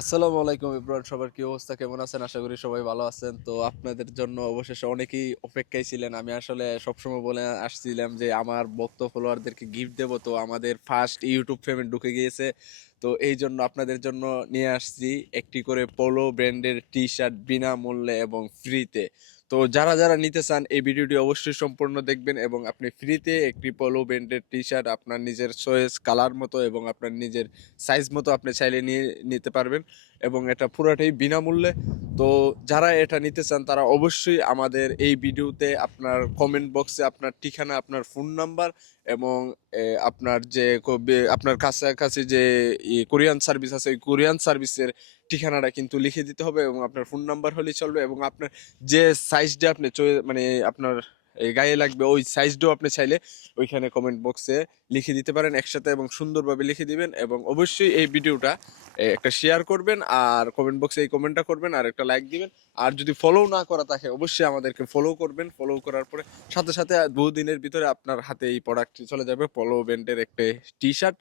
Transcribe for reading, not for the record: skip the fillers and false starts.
আসসালামু আলাইকুম এভরিওয়ান, সবার কি অবস্থা, কেমন আছেন? আশা করি সবাই ভালো আছেন। তো আপনাদের জন্য অবশেষে অনেকেই অপেক্ষায় ছিলেন। আমি আসলে সবসময় বলে আসছিলাম যে আমার ভক্ত ফলোয়ারদেরকে গিফট দেব। তো আমাদের ফার্স্ট ইউটিউব পেমেন্ট ঢুকে গিয়েছে। তো এই জন্য আপনাদের জন্য নিয়ে আসছি একটি করে পোলো ব্র্যান্ডের টি শার্ট বিনামূল্যে এবং ফ্রিতে। তো যারা যারা নিতে চান এই ভিডিওটি অবশ্যই সম্পূর্ণ দেখবেন এবং আপনি ফ্রিতে একটি পোলো ব্র্যান্ডের টি শার্ট আপনার নিজের চয়েস কালার মতো এবং আপনার নিজের সাইজ মতো আপনি চাইলে নিয়ে নিতে পারবেন এবং এটা পুরাটাই বিনামূল্যে। তো যারা এটা নিতে চান তারা অবশ্যই আমাদের এই ভিডিওতে আপনার কমেন্ট বক্সে আপনার ঠিকানা, আপনার ফোন নাম্বার এবং আপনার যে আপনার কাছাকাছি যে কোরিয়ান সার্ভিস আছে ওই কোরিয়ান সার্ভিসের ঠিকানাটা কিন্তু লিখে দিতে হবে এবং আপনার ফোন নাম্বার হলেই চলবে এবং আপনার যে সাইজটা আপনি মানে আপনার গায়ে লাগবে ওই সাইজটাও আপনি চাইলে ওইখানে কমেন্ট বক্সে লিখে দিতে পারেন একসাথে এবং সুন্দরভাবে লিখে দিবেন এবং অবশ্যই এই ভিডিওটা একটা শেয়ার করবেন আর কমেন্ট বক্সে এই কমেন্টটা করবেন আর একটা লাইক দিবেন। আর যদি ফলো না করা থাকে অবশ্যই আমাদেরকে ফলো করবেন। ফলো করার পরে সাথে সাথে 2 দিনের ভিতরে আপনার হাতে এই প্রোডাক্টটি চলে যাবে, পলো ব্র্যান্ডের একটা টি শার্ট।